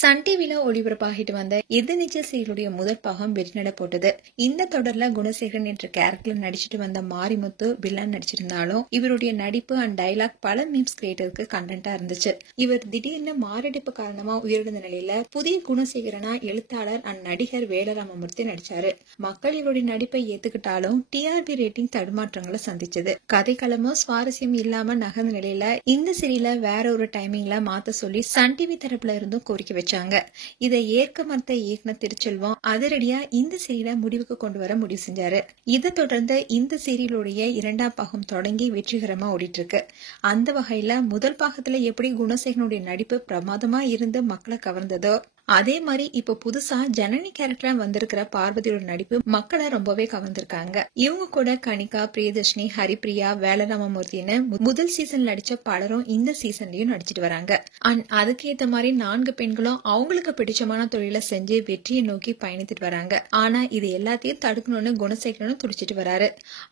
Sun டிவில ஒளிபரப்பாகிட்டு வந்த எதிர்நீச்சல் சீரியலுடைய முதல் பாகம் வெற்றிநட போட்டது. இந்த தொடர்ல குணசேகரன் என்ற கேரக்டர்ல நடிச்சிட்டு வந்த மாரிமுத்து வில்லன் நடிச்சிருந்தாலும் இவருடைய நடிப்பு அண்ட் டைலாக் பல மீம்ஸ் கிரியேட்டருக்கு கண்டென்ட்டா இருந்துச்சு. இவர் திடீர்னு மாரடைப்பு காரணமா உயிரிழந்த நிலையில புதிய குணசேகரனா எழுத்தாளர் அண்ட் நடிகர் வேலராமமூர்த்தி நடிச்சாரு. மக்கள் இவருடைய நடிப்பை ஏத்துக்கிட்டாலும் டிஆர்பி ரேட்டிங் தடுமாற்றங்களை சந்திச்சது. கதைக்களமும் சுவாரஸ்யம் இல்லாம நகர்ந்த நிலையில இந்த சீரியல வேற ஒரு டைமிங்ல மாத்த சொல்லி சன் டிவி தரப்புல இருந்தும் கோரிக்கை வச்சாங்க. இதை ஏற்க மறுத்த இயக்குனர் திருச்செல்வம் அதிரடியா இந்த சீரியலை முடிவுக்கு கொண்டு வர முடிவு செஞ்சாரு. இதை தொடர்ந்து இந்த சீரியலுடைய 2ஆம் பாகம் தொடங்கி வெற்றிகரமா ஓடிட்டு இருக்கு. அந்த வகையில முதல் பாகத்துல எப்படி குணசேகரனுடைய நடிப்பு பிரமாதமா இருந்து மக்களை கவர்ந்ததோ அதே மாதிரி இப்ப புதுசா ஜனனி கேரக்டரா வந்திருக்கிற பார்வதியோட நடிப்பு மக்களை ரொம்பவே கவர்ந்திருக்காங்க. இவங்க கூட கனிகா, பிரியதர்ஷினி, ஹரிப்பிரியா, வேலராமமூர்த்தின்னு முதல் சீசன்ல நடிச்ச பலரும் இந்த சீசன்லயும் நடிச்சிட்டு வராங்க. அண்ட் அதுக்கு ஏத்த மாதிரி 4 பெண்களும் அவங்களுக்கு பிடிச்சமான தொழிலை செஞ்சு வெற்றியை நோக்கி பயணித்துட்டு வராங்க. ஆனா இது எல்லாத்தையும் தடுக்கணும்னு குணசேகரனும் துடிச்சிட்டு வராரு.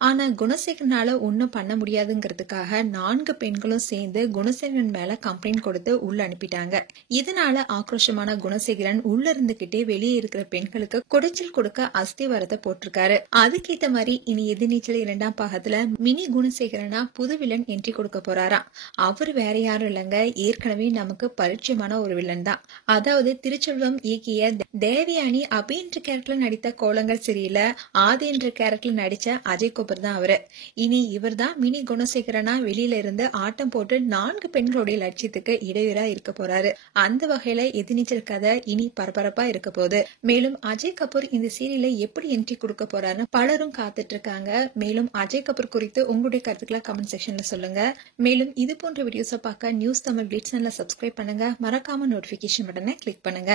ஆனா குணசேகரனால ஒன்னும் பண்ண முடியாதுங்கிறதுக்காக 4 பெண்களும் சேர்ந்து குணசேகரன் மேல கம்ப்ளைண்ட் கொடுத்து உள்ள அனுப்பிட்டாங்க. இதனால ஆக்ரோஷமான குணசேகரன் உள்ள இருந்துகிட்டே வெளியே இருக்கிற பெண்களுக்கு குடைச்சல் கொடுக்க அஸ்திவாரத்தை போட்டிருக்காரு. அதுக்கேத்த மாதிரி இனி எதிர்நீச்சல் 2ஆம் பாகத்துல மினி குணசேகரனா புது வில்லன் என்ட்ரி கொடுக்க போறாராம். அவரு வேற யாரும் இல்லங்க, ஏற்கனவே நமக்கு பரிச்சயமான ஒரு வில்லன் தான். அதாவது திருச்செல்வம் இயக்கிய தேவயானி அபி என்ற கேரக்டர்ல நடித்த கோலங்கள் சீரியல்ல ஆதி என்ற கேரக்டர்ல நடிச்ச அஜய் கபூர் தான் அவரு. இனி இவர் தான் மினி குணசேகரனா வெளியில இருந்து ஆட்டம் போட்டு 4 பெண்களுடைய லட்சியத்துக்கு இடையூறா இருக்க போறாரு. அந்த வகையில எதிர்நீச்சல் கதை இனி பரபரப்பா இருக்க போகுது. மேலும் அஜய் கபூர் இந்த சீரியல்ல எப்படி என்ட்ரி கொடுக்க போறாருன்னு பலரும் காத்துட்டு இருக்காங்க. மேலும் அஜய் கபூர் குறித்து உங்களுடைய கருத்துக்களை கமெண்ட் செக்ஷன்ல சொல்லுங்க. மேலும் இது போன்ற வீடியோஸை பார்க்க நியூஸ் தமிழ் கிளிட்ஸ் சேனலை சப்ஸ்கிரைப் பண்ணுங்க. மறக்காம நோட்டிபிகேஷன் பட்டனை கிளிக் பண்ணுங்க.